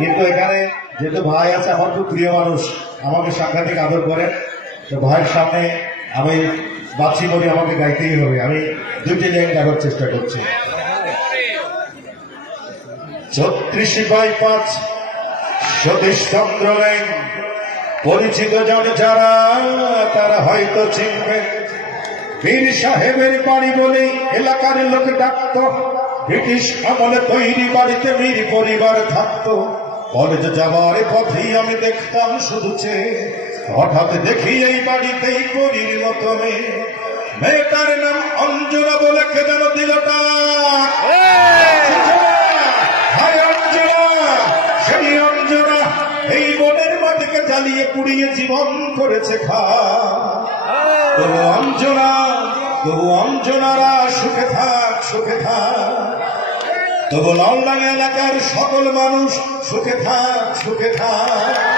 কিন্তু এখানে যেহেতু ভাই আছে, আমার খুব প্রিয় মানুষ, আমাকে সাংঘাতিক আদর করেন তো ভাইয়ের সামনে আমি বাচ্চি করি আমাকে গাইতেই হবে। আমি দুটি লাইন গাবার চেষ্টা করছি। ছত্রিশ বাই পাঁচ, সতীশ চন্দ্র লাইন। পরিচিত জন যারা, তারা হয়তো চিনবে। বীর সাহেবের বাড়ি বলে এলাকার লোক ডাকত। ব্রিটিশ আমলে তৈরি বাড়িতে বীর পরিবার থাকতো। কলেজ যাওয়ার পথেই আমি দেখতাম শুধু হঠাৎ দেখি এই বাড়িতেই পরীর মতো মেয়ে। মেয়েটার নাম অঞ্জনা বলে কে যেন দিলটা? এই জীবন করেছে খা। অঞ্জনা, তবু অঞ্জনারা সুখে থাক সুখে থাক। তবু লন্ডন এলাকার সকল মানুষ সুখে থাক সুখে থাক।